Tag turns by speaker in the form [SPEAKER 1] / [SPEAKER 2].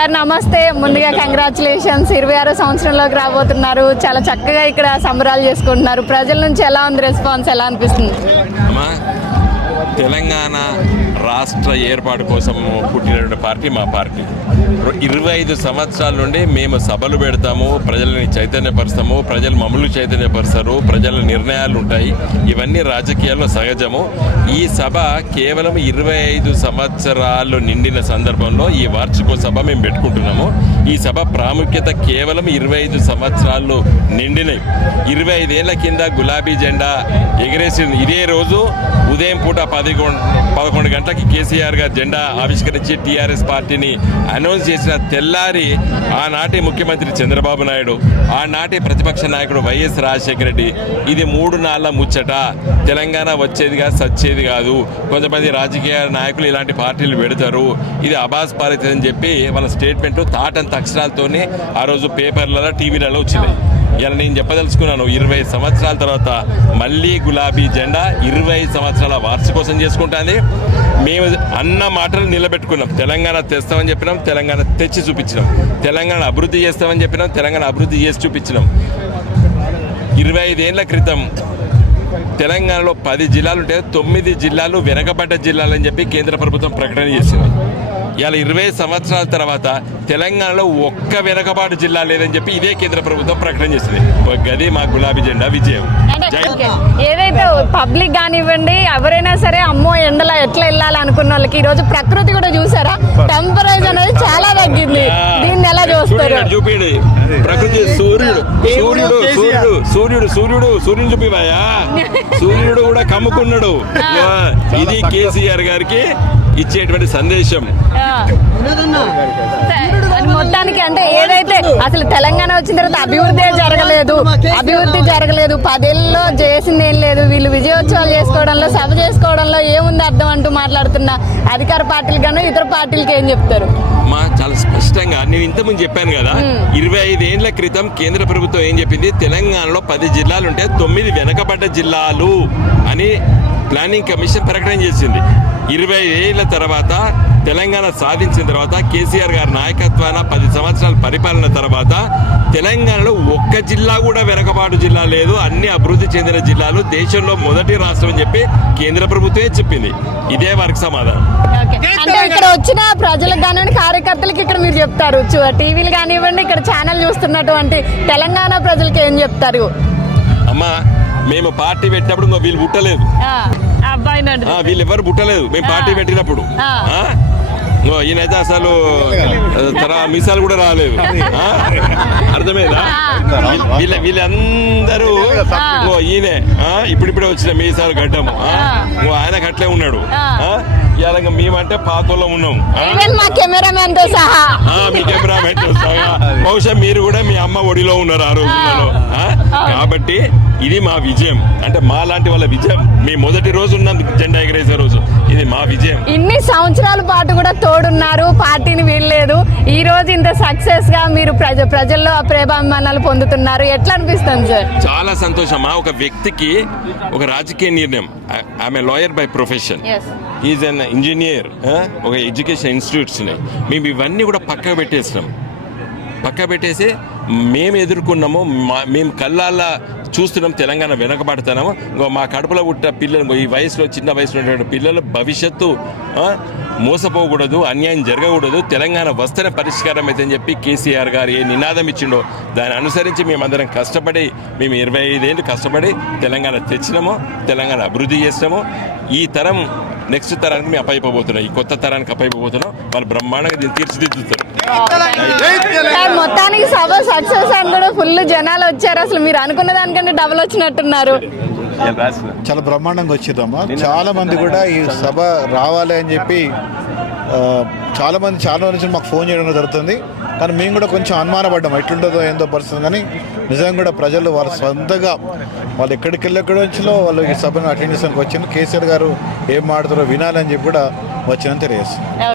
[SPEAKER 1] Sir నమస్తే. ముందుగా congratulations ఇరవై ఆరో సంవత్సరంలోకి రాబోతున్నారు. చాలా చక్కగా ఇక్కడ సంబరాలు చేసుకుంటున్నారు. ప్రజల నుంచి ఎలా ఉంది రెస్పాన్స్ ఎలా అనిపిస్తుంది?
[SPEAKER 2] తెలంగాణ రాష్ట్ర ఏర్పాటు కోసం పుట్టినటువంటి పార్టీ మా పార్టీ. ఇరవై ఐదు సంవత్సరాల నుండి మేము సభలు పెడతాము ప్రజలని చైతన్యపరుస్తాము ప్రజలు మమ్మల్ని చైతన్యపరుస్తారు ప్రజల నిర్ణయాలు ఉంటాయి. ఇవన్నీ రాజకీయాల్లో సహజము. ఈ సభ కేవలం ఇరవై ఐదు సంవత్సరాలు నిండిన సందర్భంలో ఈ వార్షిక సభ మేము పెట్టుకుంటున్నాము. ఈ సభ ప్రాముఖ్యత కేవలం ఇరవై ఐదు సంవత్సరాలు నిండినాయి ఇరవై ఐదేళ్ళ కింద గులాబీ జెండా ఎగిరేసింది. ఇదే రోజు ఉదయం పూట పది పదకొండు గంటలకి కేసీఆర్ గారు జెండా ఆవిష్కరించి టీఆర్ఎస్ పార్టీని అనౌన్స్ చేసిన తెల్లారి ఆనాటి ముఖ్యమంత్రి చంద్రబాబు నాయుడు ఆనాటి ప్రతిపక్ష నాయకుడు వైఎస్ రాజశేఖర రెడ్డి ఇది మూడు నాళ్ళ ముచ్చట. తెలంగాణ వచ్చేది కాదు సచ్చేది కాదు. కొంతమంది రాజకీయ నాయకులు ఇలాంటి పార్టీలు పెడతారు. ఇది అబాస్ పాలిత అని చెప్పి వాళ్ళ స్టేట్మెంట్ తాటంత అక్షరాలతోనే ఆ రోజు పేపర్లలో టీవీలలో వచ్చినాయి ఇలా నేను చెప్పదలుచుకున్నాను ఇరవై సంవత్సరాల తర్వాత మళ్ళీ గులాబీ జెండా ఇరవై సంవత్సరాల వార్షికోసం చేసుకుంటుంది. మేము అన్న మాటలు నిలబెట్టుకున్నాం. తెలంగాణ తెస్తామని చెప్పినాం తెలంగాణ తెచ్చి చూపించినాం. తెలంగాణ అభివృద్ధి చేస్తామని చెప్పినాం తెలంగాణ అభివృద్ధి చేసి చూపించినాం. ఇరవై ఐదేళ్ళ క్రితం తెలంగాణలో పది జిల్లాలు ఉంటే తొమ్మిది జిల్లాలు వెనకబడ్డ జిల్లాలు అని చెప్పి కేంద్ర ప్రభుత్వం ప్రకటన చేసింది. ఇవాళ ఇరవై సంవత్సరాల తర్వాత తెలంగాణలో ఒక్క వెనకబాటు జిల్లా లేదని చెప్పి ఇదే కేంద్ర ప్రభుత్వం ప్రకటన చేసింది. గది మా గులాబీ జెండా విజయం.
[SPEAKER 1] ఏదైతే పబ్లిక్ కానివ్వండి ఎవరైనా సరే అమ్మో ఎండలో ఎట్లా వెళ్ళాలి అనుకున్న వాళ్ళకి ఈ రోజు ప్రకృతి కూడా చూసారా? టెంపరేచర్ అనేది చాలా తగ్గింది. ఎలా చూస్తారు?
[SPEAKER 2] చూపియండి ప్రకృతి సూర్యుడు సూర్యుడు సూర్యుడు సూర్యుడు సూర్యుడు సూర్యుడు చూపివాయా సూర్యుడు కూడా కమ్ముకున్నాడు. ఇది కేసీఆర్ గారికి ఇచ్చేటువంటి సందేశం.
[SPEAKER 1] మొత్తానికి అంటే ఏదైతే అసలు తెలంగాణ వచ్చిన తర్వాత అభివృద్ధి జరగలేదు. అభివృద్ధి జరగలేదు. పదేళ్ళలో చేసింది ఏం లేదు. వీళ్ళు విజయోత్సవాలు చేసుకోవడంలో సభ చేసుకోవడంలో ఏముంది అర్థం అంటూ మాట్లాడుతున్న అధికార పార్టీలు గాను ఇతర పార్టీలకి ఏం చెప్తారు?
[SPEAKER 2] మా చాలా స్పష్టంగా నేను ఇంతకుముందు చెప్పాను కదా ఇరవై ఐదేళ్ళ క్రితం కేంద్ర ప్రభుత్వం ఏం చెప్పింది? తెలంగాణలో పది జిల్లాలు ఉంటే తొమ్మిది వెనకబడ్డ జిల్లాలు అని ప్లానింగ్ కమిషన్ ప్రకటన చేసింది. ఇరవై ఏళ్ళ తర్వాత తెలంగాణ సాధించిన తర్వాత కేసీఆర్ గారి నాయకత్వాన పది సంవత్సరాల పరిపాలన తర్వాత తెలంగాణలో ఒక్క జిల్లా కూడా వెనకబాటు జిల్లా లేదు. అన్ని అభివృద్ధి చెందిన జిల్లాలు దేశంలో మొదటి రాష్ట్రం అని చెప్పి కేంద్ర ప్రభుత్వమే చెప్పింది. ఇదే వారికి సమాధానం.
[SPEAKER 1] అంటే ఇక్కడ వచ్చిన ప్రజలకు కానివ్వండి కార్యకర్తలకి ఇక్కడ మీరు చెప్తారు. టీవీలు కానివ్వండి ఇక్కడ ఛానల్ చూస్తున్నటువంటి తెలంగాణ ప్రజలకి ఏం చెప్తారు?
[SPEAKER 2] అమ్మా మేము పార్టీ పెట్టినప్పుడు ఇంకో వీళ్ళు పుట్టలేదు. వీళ్ళు ఎవరు పుట్టలేదు. మేము పార్టీ పెట్టినప్పుడు.
[SPEAKER 1] ఆ.
[SPEAKER 2] ఆ? ఇంకో ఈయనైతే అసలు తర మీసాలు కూడా రాలేదు? అర్థమైందా? వీళ్ళ- వీళ్ళ వీళ్ళందరూ ఈయనే? ఇప్పుడిప్పుడే వచ్చిన మీసాలు గడ్డం ఆ? ఇంకో ఆయనకు అట్లే ఉన్నాడు? ఇవాళ మేమంటే పాతలో ఉన్నాం.
[SPEAKER 1] మా కెమెరామెన్తో సహా.
[SPEAKER 2] బహుశా మీరు కూడా మీ అమ్మ ఒడిలో ఉన్నారు ఆ రోజులలో? కాబట్టి ఇది మా విజయం. అంటే మా లాంటి వాళ్ళ విజయం. మీ మొదటి రోజు ఉన్నందుకు జెండా ఎగరేసే రోజు. ఇది మా విజయం.
[SPEAKER 1] ఇన్ని సంవత్సరాల పాటు కూడా తోడున్నారు. పార్టీని వీల్లేదు. ఈ రోజు ఇంత సక్సెస్గా మీరు ప్రజ ప్రజల్లో ప్రేమాభిమానాలు పొందుతున్నారు. ఎట్లా అనిపిస్తుంది సార్?
[SPEAKER 2] చాలా సంతోషమా ఒక వ్యక్తికి ఒక రాజకీయ నిర్ణయం. ఆమె lawyer by profession is an engineer ఒక ఎడ్యుకేషన్ ఇన్స్టిట్యూట్స్ మేము ఇవన్నీ కూడా పక్కకు పెట్టేసినాం పక్క పెట్టేసి మేము ఎదుర్కొన్నాము మా- మేము కళ్ళాల చూస్తున్నాం తెలంగాణ వెనకబడుతున్నాము. ఇంకో మా కడుపులో పుట్టిన పిల్లలు ఈ వయసులో చిన్న వయసులో ఉన్నటువంటి పిల్లలు భవిష్యత్తు మోసపోకూడదు అన్యాయం జరగకూడదు తెలంగాణ వస్తేనే పరిష్కారం అయితే అని చెప్పి కేసీఆర్ గారు ఏ నినాదం ఇచ్చిండో దాన్ని అనుసరించి మేమందరం కష్టపడి మేము ఇరవై ఐదేళ్ళు కష్టపడి తెలంగాణ తెచ్చినాము తెలంగాణ అభివృద్ధి చేసినాము ఈ తరం నెక్స్ట్ తరానికి మేము అప్పయిపోతున్నాం ఈ కొత్త తరానికి అప్పయిపోతున్నాం వాళ్ళు బ్రహ్మాండంగా దీన్ని తీర్చిదిద్దుతారు
[SPEAKER 1] సభ సక్సెస్ అని కూడా ఫుల్ జనాలు వచ్చారు. అసలు మీరు అనుకున్న దానికంటే డబుల్ వచ్చినట్టున్నారు.
[SPEAKER 3] చాలా బ్రహ్మాండంగా వచ్చిందమ్మా. చాలా మంది కూడా ఈ సభ రావాలి అని చెప్పి చాలా మంది చాలా నుంచి మాకు ఫోన్ చేయడం జరుగుతుంది. కానీ మేము కూడా కొంచెం అనుమానపడ్డాం. ఎట్లుంటుందో ఏందో పరిస్థితి కానీ నిజంగా కూడా ప్రజలు వాళ్ళ సొంతగా వాళ్ళు ఎక్కడికి వెళ్ళెక్కడి నుంచిలో వాళ్ళు ఈ సభను అటెండ్ చేయడానికి వచ్చింది కేసీఆర్ గారు ఏం మాడుతారో వినాలని చెప్పి కూడా వచ్చిందని తెలియజేస్తుంది